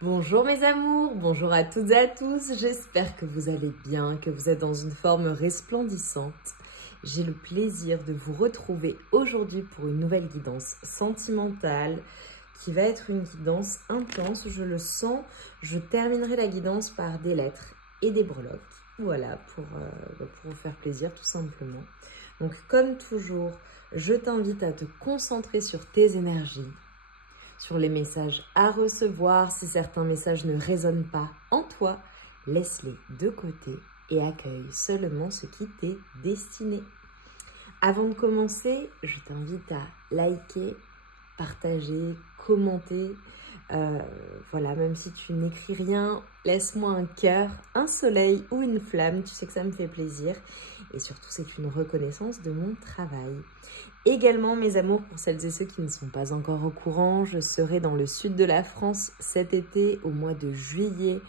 Bonjour mes amours, bonjour à toutes et à tous, j'espère que vous allez bien, que vous êtes dans une forme resplendissante. J'ai le plaisir de vous retrouver aujourd'hui pour une nouvelle guidance sentimentale qui va être une guidance intense, je le sens. Je terminerai la guidance par des lettres et des breloques, voilà, pour vous faire plaisir tout simplement. Donc comme toujours, je t'invite à te concentrer sur tes énergies, sur les messages à recevoir. Si certains messages ne résonnent pas en toi, laisse-les de côté et accueille seulement ce qui t'est destiné. Avant de commencer, je t'invite à liker, partager, commenter. Voilà, même si tu n'écris rien, laisse-moi un cœur, un soleil ou une flamme. Tu sais que ça me fait plaisir. Et surtout, c'est une reconnaissance de mon travail. Également, mes amours, pour celles et ceux qui ne sont pas encore au courant, je serai dans le sud de la France cet été, au mois de juillet,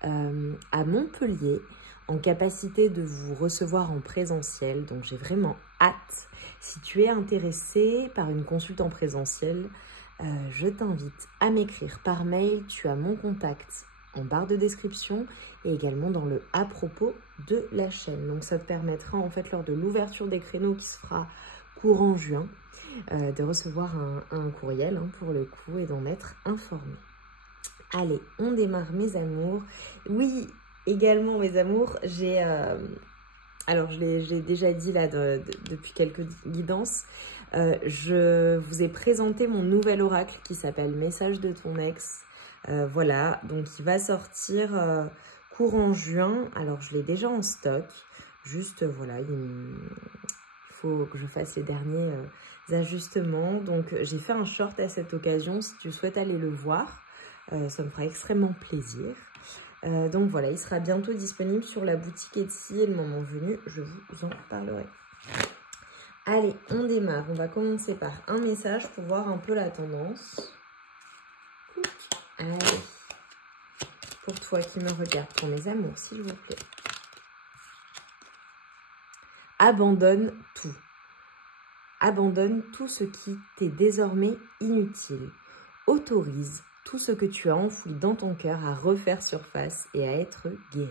à Montpellier, en capacité de vous recevoir en présentiel. Donc, j'ai vraiment hâte. Si tu es intéressé par une consulte en présentiel, je t'invite à m'écrire par mail. Tu as mon contact en barre de description et également dans le à propos de la chaîne. Donc, ça te permettra en fait lors de l'ouverture des créneaux qui se fera courant juin, de recevoir un courriel pour le coup et d'en être informé. Allez, on démarre mes amours. Oui, également mes amours, alors je l'ai déjà dit là depuis quelques guidances, je vous ai présenté mon nouvel oracle qui s'appelle Message de ton ex. Voilà, donc il va sortir courant juin. Alors je l'ai déjà en stock, juste voilà, il faut que je fasse les derniers ajustements. Donc j'ai fait un short à cette occasion, si tu souhaites aller le voir, ça me fera extrêmement plaisir. Donc voilà, il sera bientôt disponible sur la boutique Etsy et le moment venu, je vous en parlerai. Allez, on démarre. On va commencer par un message pour voir un peu la tendance. Allez, pour toi qui me regarde, pour mes amours, s'il vous plaît. Abandonne tout. Abandonne tout ce qui t'est désormais inutile. Autorise tout ce que tu as enfoui dans ton cœur à refaire surface et à être guéri.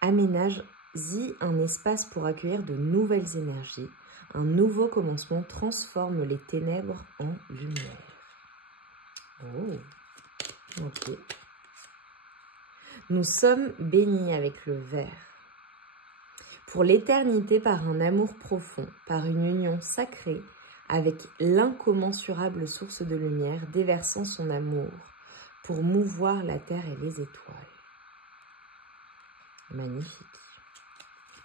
Aménage-y un espace pour accueillir de nouvelles énergies. Un nouveau commencement transforme les ténèbres en lumière. Oh, ok. Nous sommes bénis avec le vert. Pour l'éternité par un amour profond, par une union sacrée, avec l'incommensurable source de lumière déversant son amour pour mouvoir la terre et les étoiles. Magnifique.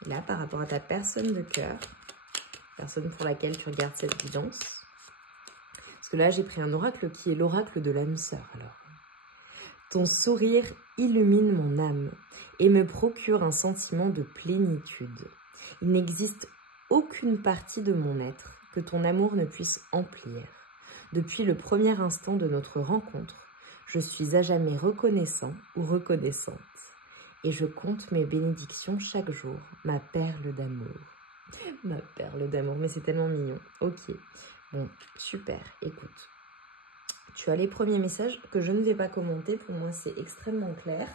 Et là, par rapport à ta personne de cœur, personne pour laquelle tu regardes cette guidance, parce que là, j'ai pris un oracle qui est l'oracle de l'âme sœur. Alors, ton sourire illumine mon âme et me procure un sentiment de plénitude. Il n'existe aucune partie de mon être que ton amour ne puisse emplir. Depuis le premier instant de notre rencontre, je suis à jamais reconnaissant ou reconnaissante. Et je compte mes bénédictions chaque jour, ma perle d'amour. Ma perle d'amour, mais c'est tellement mignon. Ok, bon, super, écoute. Tu as les premiers messages que je ne vais pas commenter. Pour moi, c'est extrêmement clair.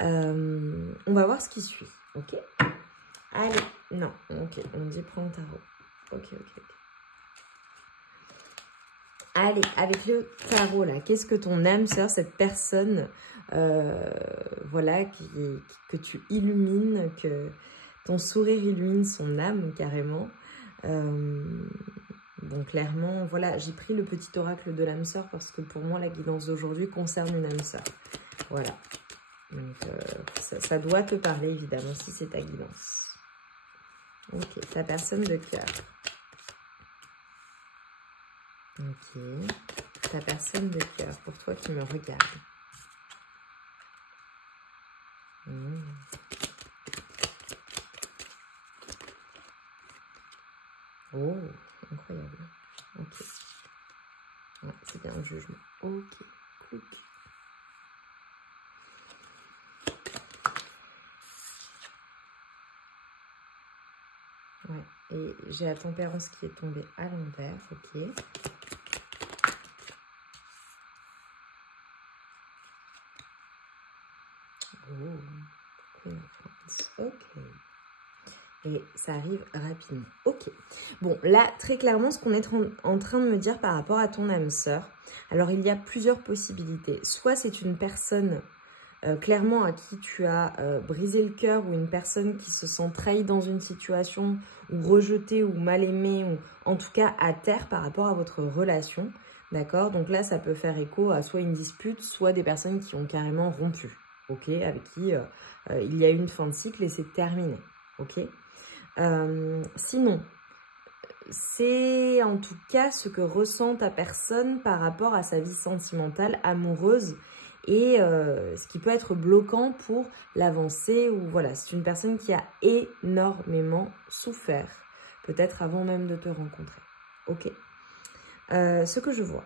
On va voir ce qui suit, ok? Allez, non, ok, on dit prends le tarot. Ok. Allez, avec le tarot, là, qu'est-ce que ton âme sœur, cette personne, voilà, que tu illumines, que ton sourire illumine son âme, carrément. Donc, clairement, voilà, j'ai pris le petit oracle de l'âme sœur parce que pour moi, la guidance d'aujourd'hui concerne une âme sœur. Voilà. Donc, ça doit te parler, évidemment, si c'est ta guidance. Ok, ta personne de cœur. Ok, ta personne de cœur, pour toi qui me regarde. Oh, incroyable. Ok. Ouais, c'est bien le jugement. Ok, cool. Ouais, et j'ai la tempérance qui est tombée à l'envers, ok. Ok. Et ça arrive rapidement. Ok. Bon, là, très clairement, ce qu'on est en train de me dire par rapport à ton âme sœur, alors il y a plusieurs possibilités. Soit c'est une personne clairement à qui tu as brisé le cœur, ou une personne qui se sent trahie dans une situation, ou rejetée, ou mal aimée, ou en tout cas à terre par rapport à votre relation. D'accord? Donc là, ça peut faire écho à soit une dispute, soit des personnes qui ont carrément rompu. Ok? Avec qui il y a eu une fin de cycle et c'est terminé. Ok? Sinon, c'est en tout cas ce que ressent ta personne par rapport à sa vie sentimentale, amoureuse, et ce qui peut être bloquant pour l'avancée. Ou voilà, c'est une personne qui a énormément souffert, peut-être avant même de te rencontrer. Ok. Ce que je vois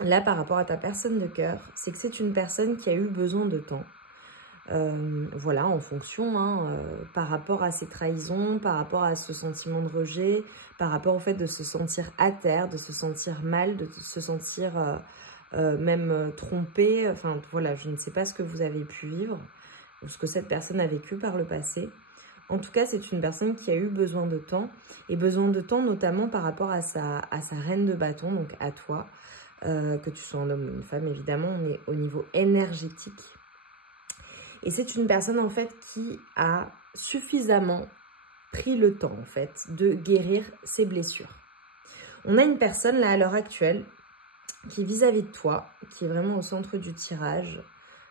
là par rapport à ta personne de cœur, c'est que c'est une personne qui a eu besoin de temps. Voilà, en fonction, par rapport à ces trahisons, par rapport à ce sentiment de rejet, par rapport au fait de se sentir à terre, de se sentir mal, de se sentir même trompé. Enfin, voilà, je ne sais pas ce que vous avez pu vivre, ou ce que cette personne a vécu par le passé. En tout cas, c'est une personne qui a eu besoin de temps, et besoin de temps notamment par rapport à sa reine de bâton, donc à toi, que tu sois un homme ou une femme, évidemment, on est au niveau énergétique. Et c'est une personne, en fait, qui a suffisamment pris le temps, en fait, de guérir ses blessures. On a une personne, là, à l'heure actuelle, qui, vis-à-vis de toi, qui est vraiment au centre du tirage,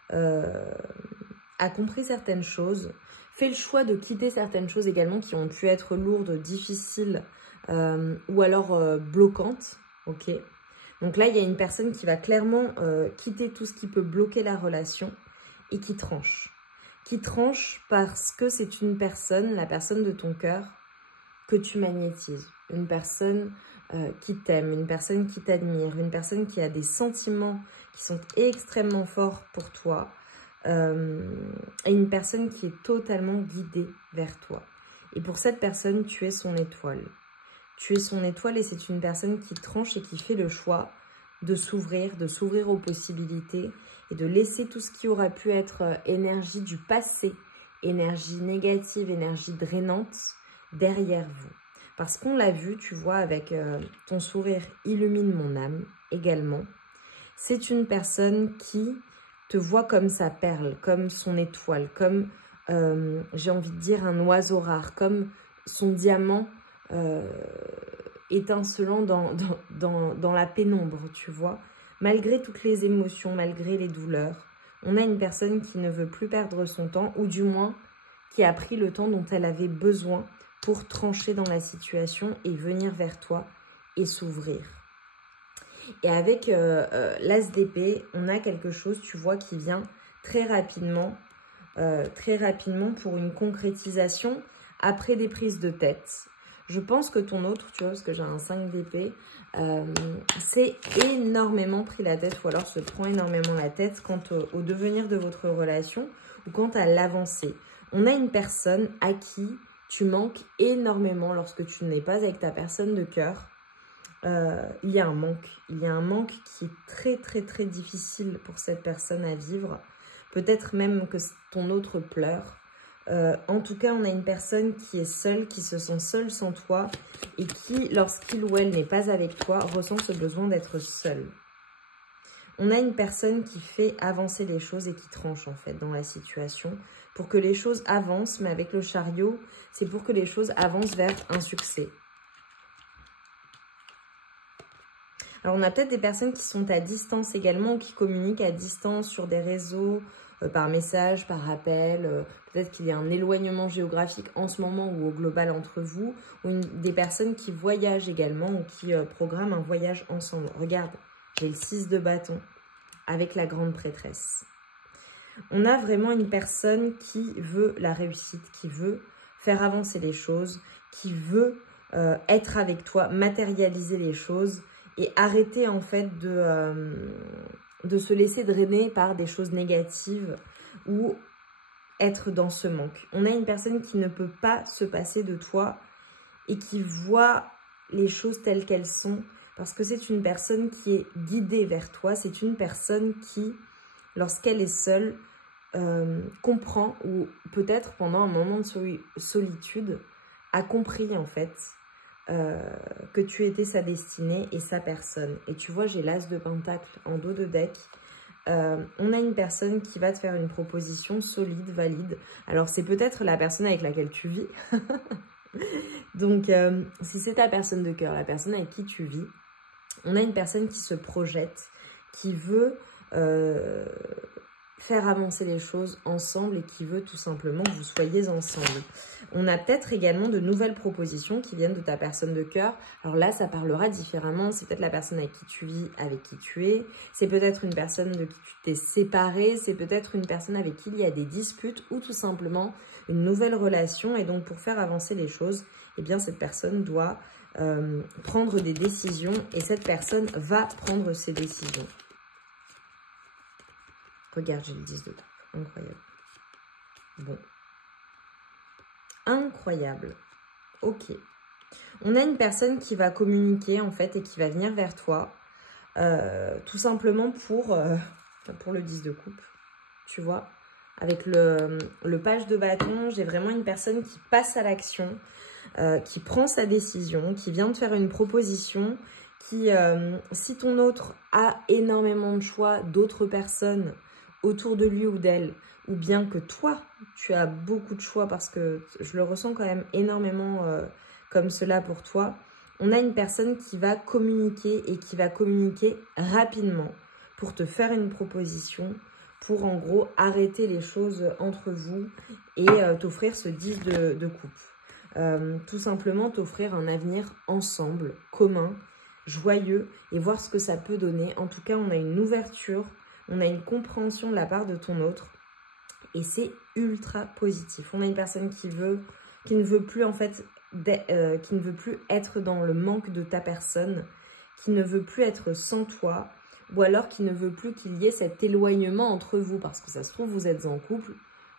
a compris certaines choses, fait le choix de quitter certaines choses également qui ont pu être lourdes, difficiles, ou alors bloquantes, ok? Donc là, il y a une personne qui va clairement quitter tout ce qui peut bloquer la relation, et qui tranche. Qui tranche parce que c'est une personne, la personne de ton cœur, que tu magnétises. Une personne qui t'aime, une personne qui t'admire, une personne qui a des sentiments qui sont extrêmement forts pour toi. Et une personne qui est totalement guidée vers toi. Et pour cette personne, tu es son étoile. Tu es son étoile, et c'est une personne qui tranche et qui fait le choix de s'ouvrir aux possibilités, et de laisser tout ce qui aura pu être énergie du passé, énergie négative, énergie drainante, derrière vous. Parce qu'on l'a vu, tu vois, avec ton sourire illumine mon âme également. C'est une personne qui te voit comme sa perle, comme son étoile, comme, j'ai envie de dire, un oiseau rare, comme son diamant étincelant dans la pénombre, tu vois. Malgré toutes les émotions, malgré les douleurs, on a une personne qui ne veut plus perdre son temps, ou du moins qui a pris le temps dont elle avait besoin pour trancher dans la situation et venir vers toi et s'ouvrir. Et avec l'as d'épée, on a quelque chose, tu vois, qui vient très rapidement pour une concrétisation après des prises de tête. Je pense que ton autre, tu vois, parce que j'ai un 5 d'épée, s'est énormément pris la tête, ou alors se prend énormément la tête quant au devenir de votre relation, ou quant à l'avancée. On a une personne à qui tu manques énormément lorsque tu n'es pas avec ta personne de cœur. Il y a un manque. Il y a un manque qui est très, très, très difficile pour cette personne à vivre. Peut-être même que ton autre pleure. En tout cas, on a une personne qui est seule, qui se sent seule sans toi, et qui, lorsqu'il ou elle n'est pas avec toi, ressent ce besoin d'être seule. On a une personne qui fait avancer les choses et qui tranche, en fait, dans la situation, pour que les choses avancent, mais avec le chariot, c'est pour que les choses avancent vers un succès. Alors, on a peut-être des personnes qui sont à distance également, qui communiquent à distance sur des réseaux, par message, par appel. Peut-être qu'il y a un éloignement géographique en ce moment ou au global entre vous. Ou des personnes qui voyagent également, ou qui programment un voyage ensemble. Regarde, j'ai le 6 de bâton avec la grande prêtresse. On a vraiment une personne qui veut la réussite, qui veut faire avancer les choses, qui veut être avec toi, matérialiser les choses, et arrêter en fait de se laisser drainer par des choses négatives ou être dans ce manque. On a une personne qui ne peut pas se passer de toi et qui voit les choses telles qu'elles sont, parce que c'est une personne qui est guidée vers toi. C'est une personne qui, lorsqu'elle est seule, comprend, ou peut-être pendant un moment de solitude, a compris en fait que tu étais sa destinée et sa personne. Et tu vois, j'ai l'as de pentacle en dos de deck. On a une personne qui va te faire une proposition solide, valide. Alors, c'est peut-être la personne avec laquelle tu vis. Donc, si c'est ta personne de cœur, la personne avec qui tu vis, on a une personne qui se projette, qui veut faire avancer les choses ensemble et qui veut tout simplement que vous soyez ensemble. On a peut-être également de nouvelles propositions qui viennent de ta personne de cœur. Alors là, ça parlera différemment. C'est peut-être la personne avec qui tu vis, avec qui tu es. C'est peut-être une personne de qui tu t'es séparé. C'est peut-être une personne avec qui il y a des disputes ou tout simplement une nouvelle relation. Et donc, pour faire avancer les choses, eh bien, cette personne doit prendre des décisions et cette personne va prendre ses décisions. Regarde, j'ai le 10 de coupe. Incroyable. Bon. Incroyable. Ok. On a une personne qui va communiquer, en fait, et qui va venir vers toi. Tout simplement pour le 10 de coupe. Tu vois. Avec le page de bâton, j'ai vraiment une personne qui passe à l'action, qui prend sa décision, qui vient de faire une proposition, qui, si ton autre a énormément de choix d'autres personnes autour de lui ou d'elle, ou bien que toi, tu as beaucoup de choix parce que je le ressens quand même énormément comme cela pour toi, on a une personne qui va communiquer et qui va communiquer rapidement pour te faire une proposition, pour en gros arrêter les choses entre vous et t'offrir ce 10 de coupe. Tout simplement t'offrir un avenir ensemble, commun, joyeux et voir ce que ça peut donner. En tout cas, on a une ouverture, on a une compréhension de la part de ton autre et c'est ultra positif. On a une personne qui ne veut plus en fait, qui ne veut plus être dans le manque de ta personne, qui ne veut plus être sans toi ou alors qui ne veut plus qu'il y ait cet éloignement entre vous parce que ça se trouve vous êtes en couple,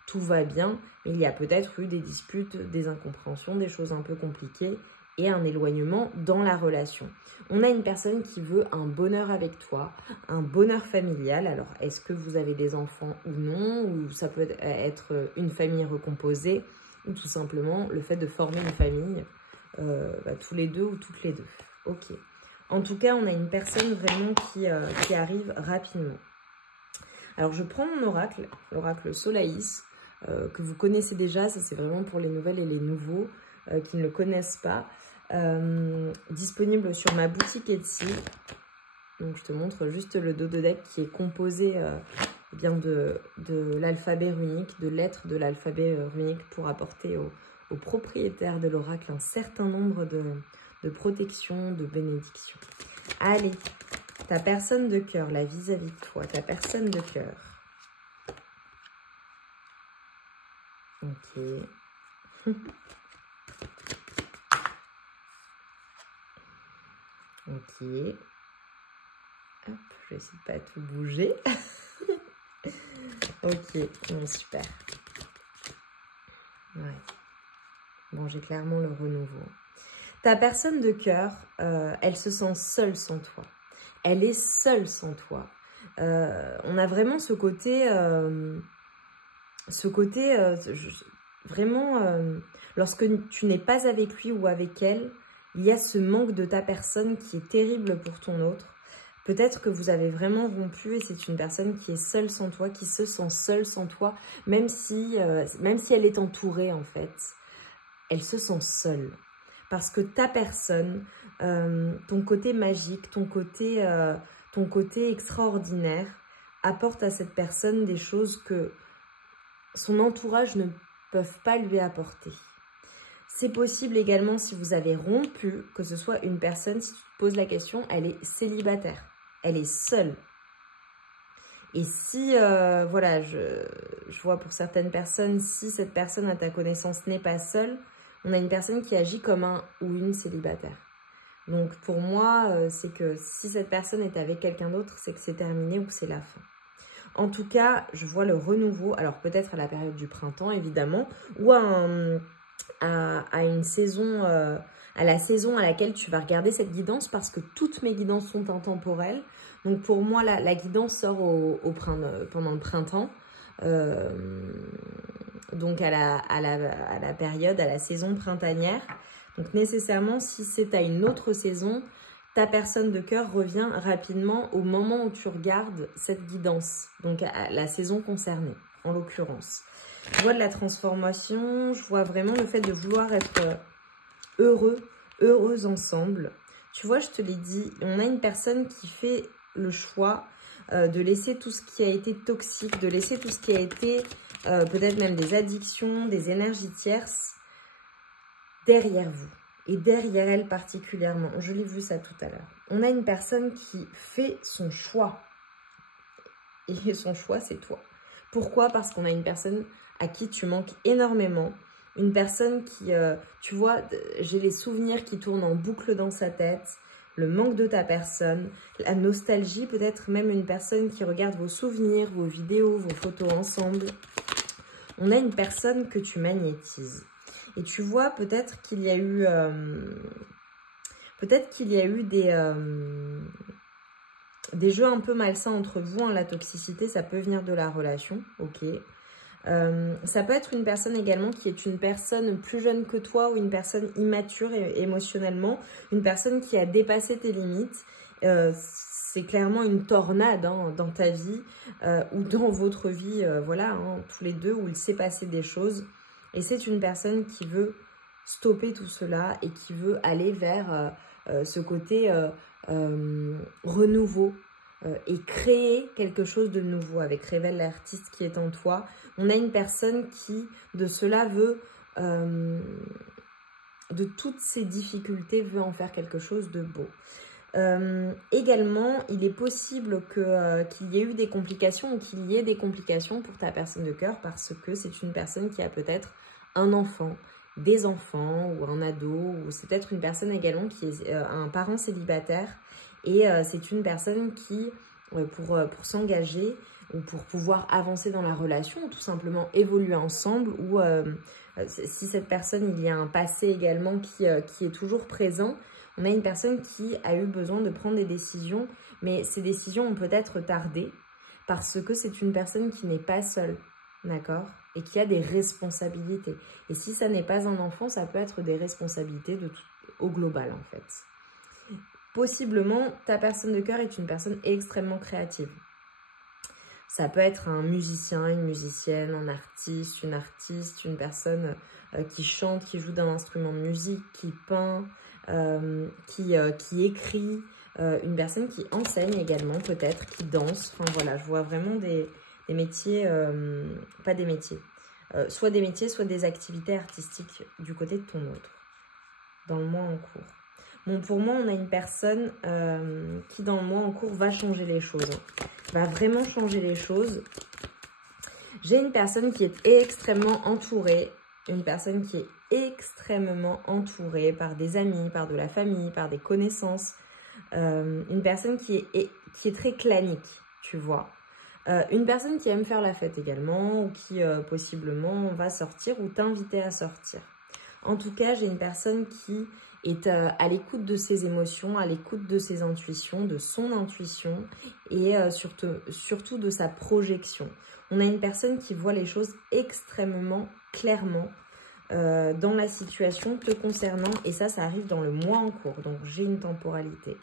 tout va bien, mais il y a peut-être eu des disputes, des incompréhensions, des choses un peu compliquées et un éloignement dans la relation. On a une personne qui veut un bonheur avec toi, un bonheur familial. Alors, est-ce que vous avez des enfants ou non? Ou ça peut être une famille recomposée ou tout simplement le fait de former une famille tous les deux ou toutes les deux. Ok. En tout cas, on a une personne vraiment qui arrive rapidement. Alors, je prends mon oracle, l'oracle Solaïs, que vous connaissez déjà. Ça, c'est vraiment pour les nouvelles et les nouveaux qui ne le connaissent pas. Disponible sur ma boutique Etsy. Donc je te montre juste le dos de deck qui est composé bien de l'alphabet runique, de lettres de l'alphabet runique pour apporter aux propriétaires de l'oracle un certain nombre de protections, de bénédictions. Allez, ta personne de cœur, là vis-à-vis de toi, ta personne de cœur. Ok. Ok. Hop, je vais essayer de pas tout bouger. Ok, bon, super. Ouais. Bon, j'ai clairement le renouveau. Ta personne de cœur, elle se sent seule sans toi. Elle est seule sans toi. On a vraiment ce côté... vraiment, lorsque tu n'es pas avec lui ou avec elle, il y a ce manque de ta personne qui est terrible pour ton autre. Peut-être que vous avez vraiment rompu et c'est une personne qui est seule sans toi, qui se sent seule sans toi, même si elle est entourée en fait. Elle se sent seule. Parce que ta personne, ton côté magique, ton côté extraordinaire, apporte à cette personne des choses que son entourage ne peuvent pas lui apporter. C'est possible également si vous avez rompu, que ce soit une personne, si tu te poses la question, elle est célibataire, elle est seule. Et si, voilà, je vois pour certaines personnes, si cette personne à ta connaissance n'est pas seule, on a une personne qui agit comme un ou une célibataire. Donc pour moi, c'est que si cette personne est avec quelqu'un d'autre, c'est que c'est terminé ou que c'est la fin. En tout cas, je vois le renouveau, alors peut-être à la période du printemps évidemment, ou à une saison, à la saison à laquelle tu vas regarder cette guidance parce que toutes mes guidances sont intemporelles. Donc pour moi, la guidance sort pendant le printemps. donc à la période, à la saison printanière. Donc nécessairement, si c'est à une autre saison, ta personne de cœur revient rapidement au moment où tu regardes cette guidance, donc à la saison concernée, en l'occurrence. Je vois de la transformation, je vois vraiment le fait de vouloir être heureux, heureuse ensemble. Tu vois, je te l'ai dit, on a une personne qui fait le choix de laisser tout ce qui a été toxique, de laisser tout ce qui a été peut-être même des addictions, des énergies tierces derrière vous. Et derrière elle particulièrement, je l'ai vu ça tout à l'heure. On a une personne qui fait son choix. Et son choix, c'est toi. Pourquoi? Parce qu'on a une personne à qui tu manques énormément. Une personne qui, tu vois, j'ai les souvenirs qui tournent en boucle dans sa tête. Le manque de ta personne, la nostalgie, peut-être même une personne qui regarde vos souvenirs, vos vidéos, vos photos ensemble. On a une personne que tu magnétises. Et tu vois, peut-être qu'il y a eu, des jeux un peu malsains entre vous. Hein. La toxicité, ça peut venir de la relation, ok. Ça peut être une personne également qui est une personne plus jeune que toi ou une personne immature émotionnellement, une personne qui a dépassé tes limites. C'est clairement une tornade hein, dans ta vie ou dans votre vie, voilà, hein, tous les deux, où il s'est passé des choses. Et c'est une personne qui veut stopper tout cela et qui veut aller vers ce côté renouveau et créer quelque chose de nouveau avec Révèle l'artiste qui est en toi. On a une personne qui, de cela, veut, de toutes ces difficultés, veut en faire quelque chose de beau. Également, il est possible qu'il y ait eu des complications ou qu'il y ait des complications pour ta personne de cœur parce que c'est une personne qui a peut-être un enfant, des enfants ou un ado, ou c'est peut-être une personne également qui est un parent célibataire et c'est une personne qui, pour s'engager ou pour pouvoir avancer dans la relation, ou tout simplement évoluer ensemble, ou si cette personne, il y a un passé également qui est toujours présent, on a une personne qui a eu besoin de prendre des décisions, mais ces décisions ont peut-être tardé parce que c'est une personne qui n'est pas seule, d'accord? Et qui a des responsabilités. Et si ça n'est pas un enfant, ça peut être des responsabilités au global, en fait. Possiblement, ta personne de cœur est une personne extrêmement créative. Ça peut être un musicien, une musicienne, un artiste, une personne qui chante, qui joue d'un instrument de musique, qui peint, qui écrit, une personne qui enseigne également peut-être, qui danse. Enfin voilà, je vois vraiment des métiers, pas des métiers, soit des métiers, soit des activités artistiques du côté de ton autre, dans le mois en cours. Bon, pour moi, on a une personne qui, dans le mois en cours, va changer les choses. Va vraiment changer les choses. J'ai une personne qui est extrêmement entourée. Une personne qui est extrêmement entourée par des amis, par de la famille, par des connaissances. Une personne qui est très clanique, tu vois. Une personne qui aime faire la fête également ou qui possiblement va sortir ou t'inviter à sortir. En tout cas, j'ai une personne qui est à l'écoute de ses émotions, à l'écoute de ses intuitions, de son intuition et surtout de sa projection. On a une personne qui voit les choses extrêmement clairement dans la situation te concernant et ça arrive dans le mois en cours. Donc, j'ai une temporalité.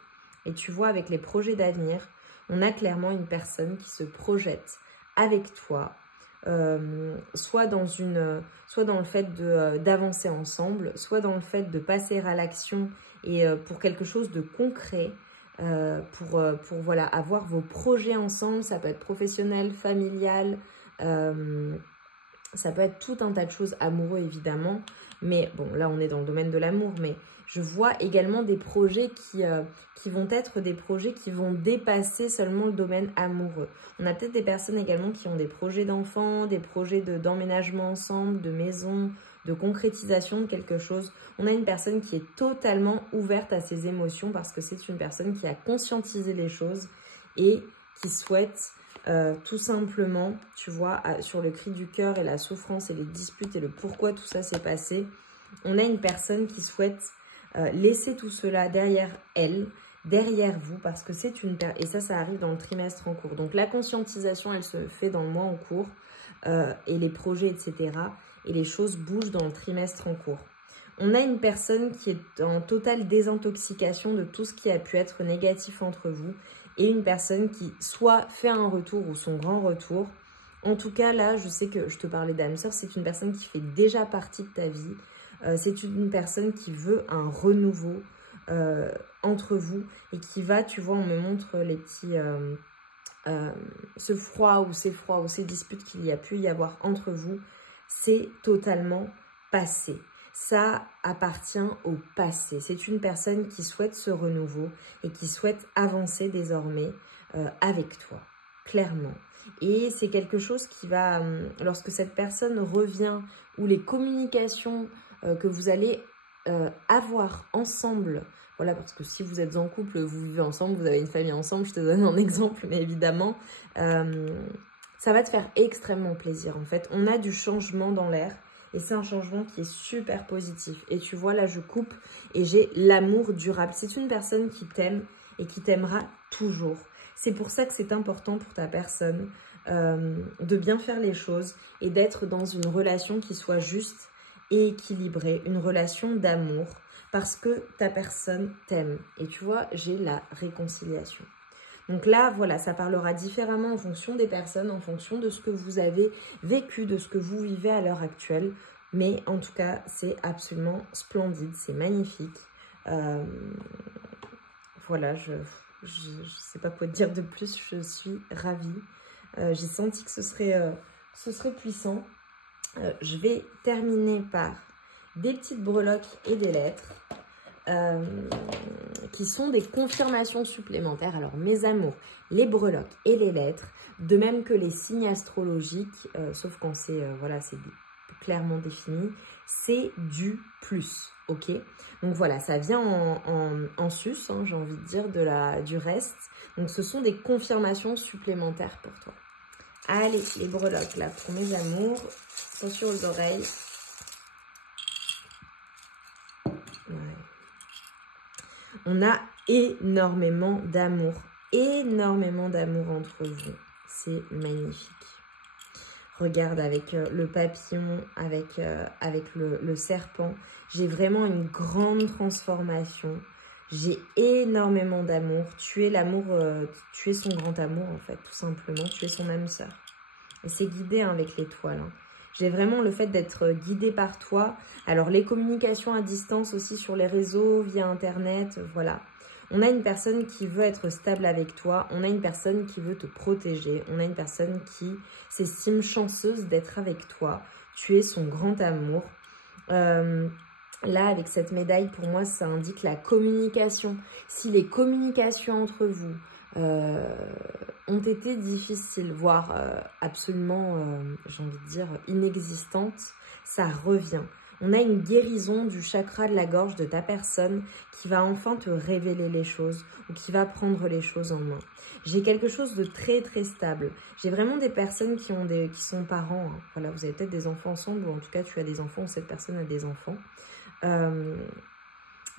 Et tu vois, avec les projets d'avenir, on a clairement une personne qui se projette avec toi, soit dans le fait d'avancer ensemble, soit dans le fait de passer à l'action et pour quelque chose de concret, pour voilà, avoir vos projets ensemble. Ça peut être professionnel, familial, ça peut être tout un tas de choses, amoureux évidemment, mais bon, là on est dans le domaine de l'amour, mais je vois également des projets qui vont être des projets qui vont dépasser seulement le domaine amoureux. On a peut-être des personnes également qui ont des projets d'enfants, des projets d'emménagement ensemble, de maison, de concrétisation de quelque chose. On a une personne qui est totalement ouverte à ses émotions parce que c'est une personne qui a conscientisé les choses et qui souhaite tout simplement, tu vois, sur le cri du cœur et la souffrance et les disputes et le pourquoi tout ça s'est passé, on a une personne qui souhaite laisser tout cela derrière elle, derrière vous, parce que c'est une... Et ça arrive dans le trimestre en cours. Donc la conscientisation, elle se fait dans le mois en cours. et les projets, etc. Et les choses bougent dans le trimestre en cours. On a une personne qui est en totale désintoxication de tout ce qui a pu être négatif entre vous et une personne qui soit fait un retour ou son grand retour. En tout cas, là, je sais que je te parlais d'âme sœur, c'est une personne qui fait déjà partie de ta vie. C'est une personne qui veut un renouveau entre vous et qui va, tu vois, on me montre les petits... ce froid ou ces disputes qu'il y a pu y avoir entre vous, c'est totalement passé. Ça appartient au passé. C'est une personne qui souhaite ce renouveau et qui souhaite avancer désormais avec toi, clairement. Et c'est quelque chose qui va, lorsque cette personne revient, ou les communications que vous allez avoir ensemble, voilà, parce que si vous êtes en couple, vous vivez ensemble, vous avez une famille ensemble, je te donne un exemple, mais évidemment, ça va te faire extrêmement plaisir en fait. On a du changement dans l'air et c'est un changement qui est super positif. Et tu vois, là, je coupe et j'ai l'amour durable. C'est une personne qui t'aime et qui t'aimera toujours. C'est pour ça que c'est important pour ta personne de bien faire les choses et d'être dans une relation qui soit juste et équilibrée, une relation d'amour, parce que ta personne t'aime. Et tu vois, j'ai la réconciliation. Donc là, voilà, ça parlera différemment en fonction des personnes, en fonction de ce que vous avez vécu, de ce que vous vivez à l'heure actuelle. Mais en tout cas, c'est absolument splendide, c'est magnifique. Voilà, je ne sais pas quoi dire de plus, je suis ravie. J'ai senti que ce serait puissant. Je vais terminer par des petites breloques et des lettres. Qui sont des confirmations supplémentaires. Alors mes amours, les breloques et les lettres, de même que les signes astrologiques, sauf quand c'est voilà, c'est clairement défini, c'est du plus, ok? Donc voilà, ça vient en sus, hein, j'ai envie de dire, du reste. Donc ce sont des confirmations supplémentaires pour toi. Allez, les breloques là pour mes amours, attention aux oreilles. On a énormément d'amour entre vous. C'est magnifique. Regarde avec le papillon, avec le serpent. J'ai vraiment une grande transformation. J'ai énormément d'amour. Tu es l'amour, tu es son grand amour en fait, tout simplement. Tu es son âme sœur. Et c'est guidé hein, avec l'étoile. Hein. J'ai vraiment le fait d'être guidée par toi. Alors, les communications à distance aussi sur les réseaux, via Internet, voilà. On a une personne qui veut être stable avec toi. On a une personne qui veut te protéger. On a une personne qui s'estime chanceuse d'être avec toi. Tu es son grand amour. Là, avec cette médaille, pour moi, ça indique la communication. Si les communications entre vous ont été difficiles, voire absolument, j'ai envie de dire, inexistantes, ça revient. On a une guérison du chakra de la gorge de ta personne qui va enfin te révéler les choses ou qui va prendre les choses en main. J'ai quelque chose de très très stable. J'ai vraiment des personnes qui sont parents. Hein. Voilà, vous avez peut-être des enfants ensemble ou en tout cas tu as des enfants ou cette personne a des enfants.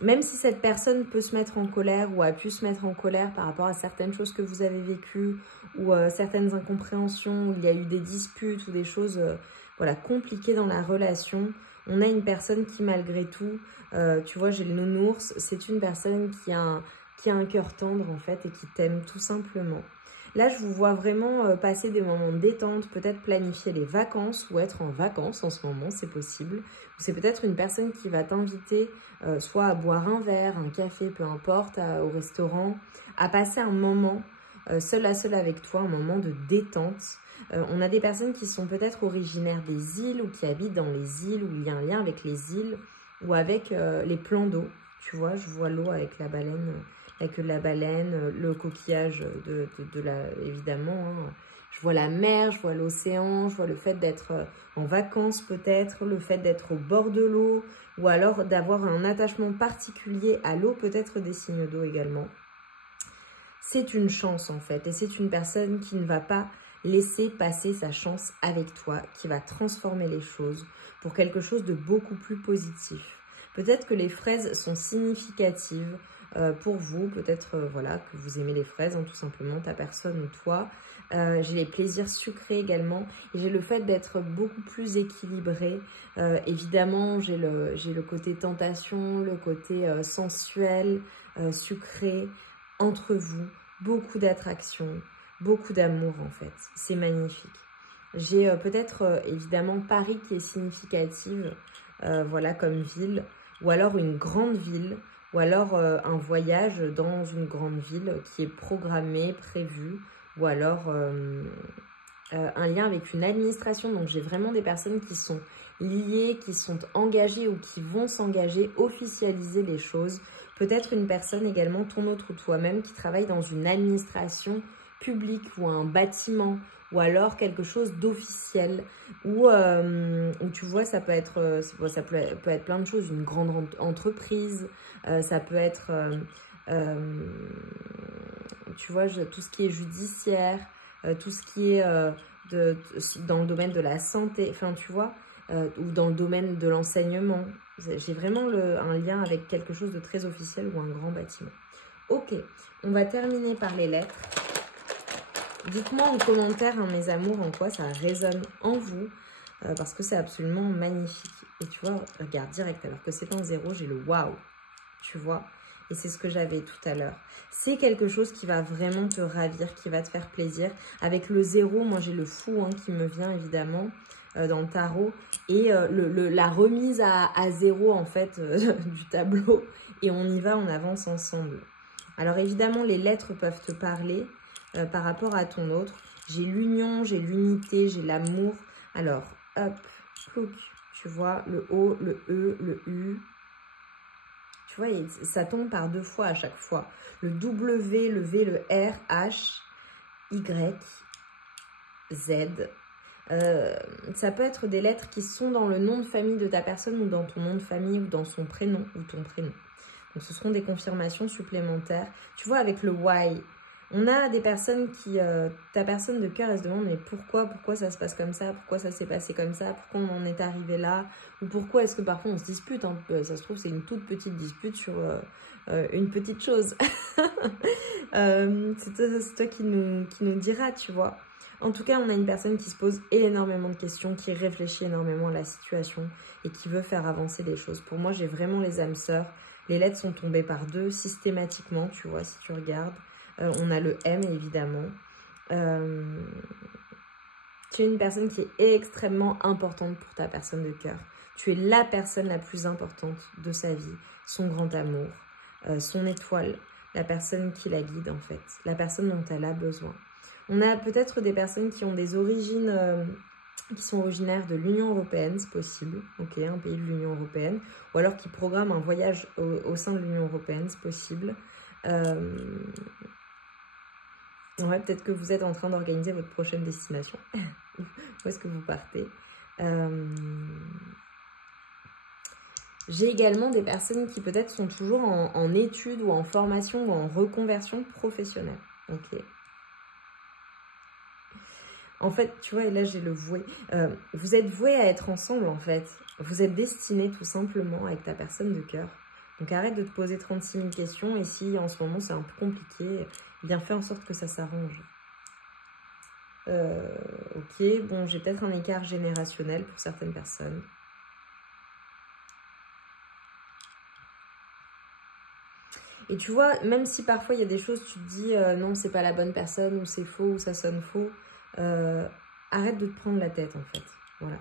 Même si cette personne peut se mettre en colère ou a pu se mettre en colère par rapport à certaines choses que vous avez vécues ou certaines incompréhensions, où il y a eu des disputes ou des choses voilà, compliquées dans la relation, on a une personne qui malgré tout, tu vois, j'ai le nounours, c'est une personne qui a un cœur tendre en fait et qui t'aime tout simplement. Là, je vous vois vraiment passer des moments de détente, peut-être planifier les vacances ou être en vacances en ce moment, c'est possible. C'est peut-être une personne qui va t'inviter soit à boire un verre, un café, peu importe, au restaurant, à passer un moment seul à seul avec toi, un moment de détente. On a des personnes qui sont peut-être originaires des îles ou qui habitent dans les îles, où il y a un lien avec les îles ou avec les plans d'eau. Tu vois, je vois l'eau avec la baleine, la queue de la baleine, le coquillage évidemment. Hein. Je vois la mer, je vois l'océan, je vois le fait d'être en vacances peut-être, le fait d'être au bord de l'eau ou alors d'avoir un attachement particulier à l'eau, peut-être des signes d'eau également. C'est une chance en fait et c'est une personne qui ne va pas laisser passer sa chance avec toi, qui va transformer les choses pour quelque chose de beaucoup plus positif. Peut-être que les fraises sont significatives pour vous. Peut-être voilà, que vous aimez les fraises, hein, tout simplement, ta personne ou toi. J'ai les plaisirs sucrés également. Et j'ai le fait d'être beaucoup plus équilibrée. Évidemment, j'ai le côté tentation, le côté sensuel, sucré, entre vous. Beaucoup d'attraction, beaucoup d'amour en fait. C'est magnifique. J'ai peut-être évidemment Paris qui est significative, voilà, comme ville. Ou alors une grande ville. Ou alors un voyage dans une grande ville qui est programmé, prévu. Ou alors un lien avec une administration. Donc j'ai vraiment des personnes qui sont liées, qui sont engagées ou qui vont s'engager, officialiser les choses. Peut-être une personne également, ton autre ou toi-même, qui travaille dans une administration publique ou un bâtiment. Ou alors quelque chose d'officiel. Ou tu vois, ça peut être plein de choses. Une grande entreprise. Ça peut être... tu vois, tout ce qui est judiciaire, tout ce qui est dans le domaine de la santé, enfin tu vois, ou dans le domaine de l'enseignement. J'ai vraiment un lien avec quelque chose de très officiel ou un grand bâtiment. Ok, on va terminer par les lettres. Dites-moi en commentaire, hein, mes amours, en quoi ça résonne en vous, parce que c'est absolument magnifique. Et tu vois, regarde direct, alors que c'est un 0, j'ai le waouh, tu vois. Et c'est ce que j'avais tout à l'heure. C'est quelque chose qui va vraiment te ravir, qui va te faire plaisir. Avec le 0, moi j'ai le fou hein, qui me vient évidemment dans le tarot. Et la remise à 0 en fait du tableau. Et on y va, on avance ensemble. Alors évidemment, les lettres peuvent te parler par rapport à ton autre. J'ai l'union, j'ai l'unité, j'ai l'amour. Alors, hop, plouc, tu vois, le O, le E, le U. Tu vois, ça tombe par 2 fois à chaque fois. Le W, le V, le R, H, Y, Z. Ça peut être des lettres qui sont dans le nom de famille de ta personne ou dans ton nom de famille ou dans son prénom ou ton prénom. Donc, ce seront des confirmations supplémentaires. Tu vois, avec le Y, on a des personnes qui... ta personne de cœur, elle se demande, mais pourquoi ça se passe comme ça? Pourquoi ça s'est passé comme ça? Pourquoi on en est arrivé là? Ou pourquoi est-ce que parfois on se dispute hein? Ça se trouve, c'est une toute petite dispute sur une petite chose. C'est toi qui nous dira, tu vois. En tout cas, on a une personne qui se pose énormément de questions, qui réfléchit énormément à la situation et qui veut faire avancer les choses. Pour moi, j'ai vraiment les âmes sœurs. Les lettres sont tombées par 2 systématiquement, tu vois, si tu regardes. On a le M, évidemment. Tu es une personne qui est extrêmement importante pour ta personne de cœur. Tu es la personne la plus importante de sa vie, son grand amour, son étoile, la personne qui la guide, en fait, la personne dont elle a besoin. On a peut-être des personnes qui ont des origines... qui sont originaires de l'Union Européenne, c'est possible, ok, un pays de l'Union Européenne, ou alors qui programment un voyage au sein de l'Union Européenne, c'est possible. Ouais, peut-être que vous êtes en train d'organiser votre prochaine destination. Où est-ce que vous partez? J'ai également des personnes qui peut-être sont toujours en études ou en formation ou en reconversion professionnelle, ok. En fait, tu vois, et là, j'ai le voué. Vous êtes voués à être ensemble, en fait. Vous êtes destinés, tout simplement, avec ta personne de cœur. Donc, arrête de te poser 36 000 questions. Et si, en ce moment, c'est un peu compliqué, bien fais en sorte que ça s'arrange. Ok, bon, j'ai peut-être un écart générationnel pour certaines personnes. Et tu vois, même si parfois, il y a des choses, tu te dis, non, c'est pas la bonne personne, ou c'est faux, ou ça sonne faux. Arrête de te prendre la tête en fait. Voilà,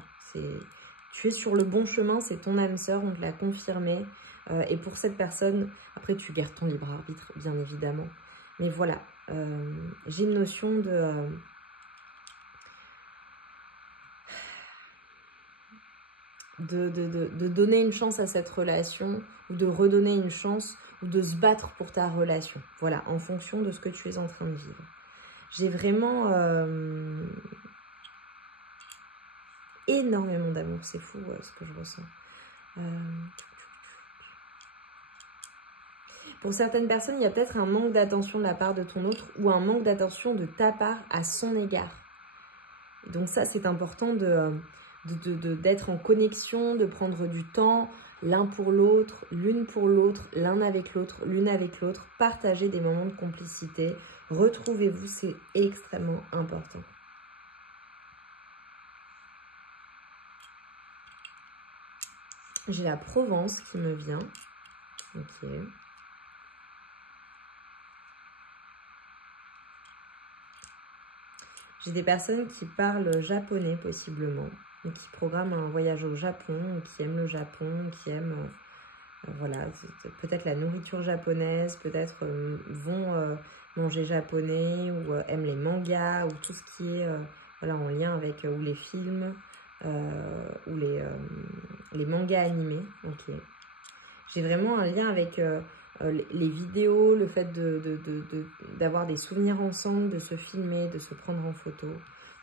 tu es sur le bon chemin, c'est ton âme sœur, on te l'a confirmé. Et pour cette personne, après tu gardes ton libre arbitre, bien évidemment. Mais voilà, j'ai une notion de donner une chance à cette relation, ou de redonner une chance, ou de se battre pour ta relation. Voilà, en fonction de ce que tu es en train de vivre. J'ai vraiment énormément d'amour. C'est fou ce que je ressens. Pour certaines personnes, il y a peut-être un manque d'attention de la part de ton autre ou un manque d'attention de ta part à son égard. Donc ça, c'est important d'être en connexion, de prendre du temps l'un pour l'autre, l'une pour l'autre, l'un avec l'autre, l'une avec l'autre. Partagez des moments de complicité. Retrouvez-vous, c'est extrêmement important. J'ai la Provence qui me vient. Ok. J'ai des personnes qui parlent japonais possiblement, et qui programment un voyage au Japon, qui aiment le Japon, qui aiment voilà, peut-être la nourriture japonaise, peut-être vont manger japonais, ou aiment les mangas, ou tout ce qui est voilà, en lien avec ou les films, ou les mangas animés. Ok. J'ai vraiment un lien avec les vidéos, le fait d'avoir des souvenirs ensemble, de se filmer, de se prendre en photo.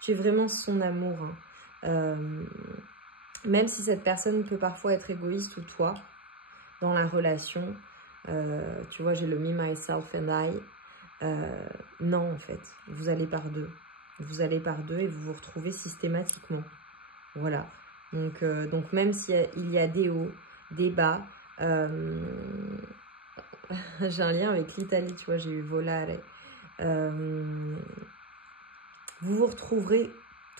Tu es vraiment son amour. Hein. Même si cette personne peut parfois être égoïste ou toi, dans la relation, tu vois, j'ai le me, myself and I. Non, en fait, vous allez par deux. Vous allez par deux et vous vous retrouvez systématiquement. Voilà. Donc même s'il y a des hauts, des bas, j'ai un lien avec l'Italie, tu vois, j'ai eu volare. Vous vous retrouverez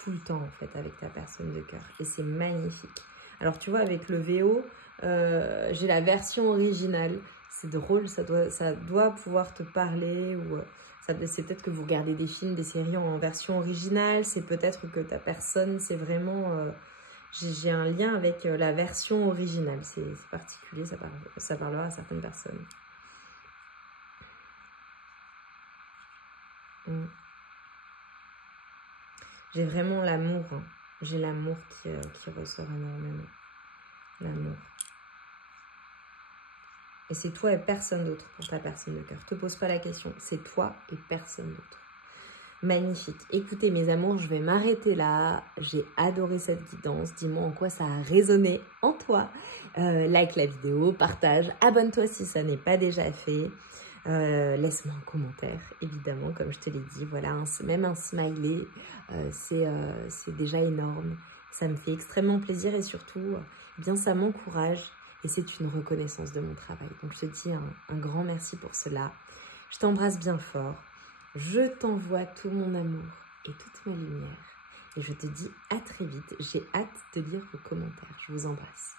tout le temps, en fait, avec ta personne de cœur. Et c'est magnifique. Alors, tu vois, avec le VO, j'ai la version originale. C'est drôle, ça doit pouvoir te parler. Ou c'est peut-être que vous regardez des films, des séries en version originale. C'est peut-être que ta personne, c'est vraiment... j'ai un lien avec la version originale. C'est particulier, ça parlera à certaines personnes. J'ai vraiment l'amour. Hein. J'ai l'amour qui ressort énormément. L'amour. Et c'est toi et personne d'autre pour ta personne de cœur. Ne te pose pas la question. C'est toi et personne d'autre. Magnifique. Écoutez mes amours, je vais m'arrêter là. J'ai adoré cette guidance. Dis-moi en quoi ça a résonné en toi. Like la vidéo, partage, abonne-toi si ça n'est pas déjà fait. Laisse-moi un commentaire, évidemment, comme je te l'ai dit. Voilà, même un smiley, c'est déjà énorme. Ça me fait extrêmement plaisir et surtout, eh bien, ça m'encourage et c'est une reconnaissance de mon travail. Donc, je te dis un grand merci pour cela. Je t'embrasse bien fort. Je t'envoie tout mon amour et toute ma lumière. Et je te dis à très vite. J'ai hâte de lire vos commentaires. Je vous embrasse.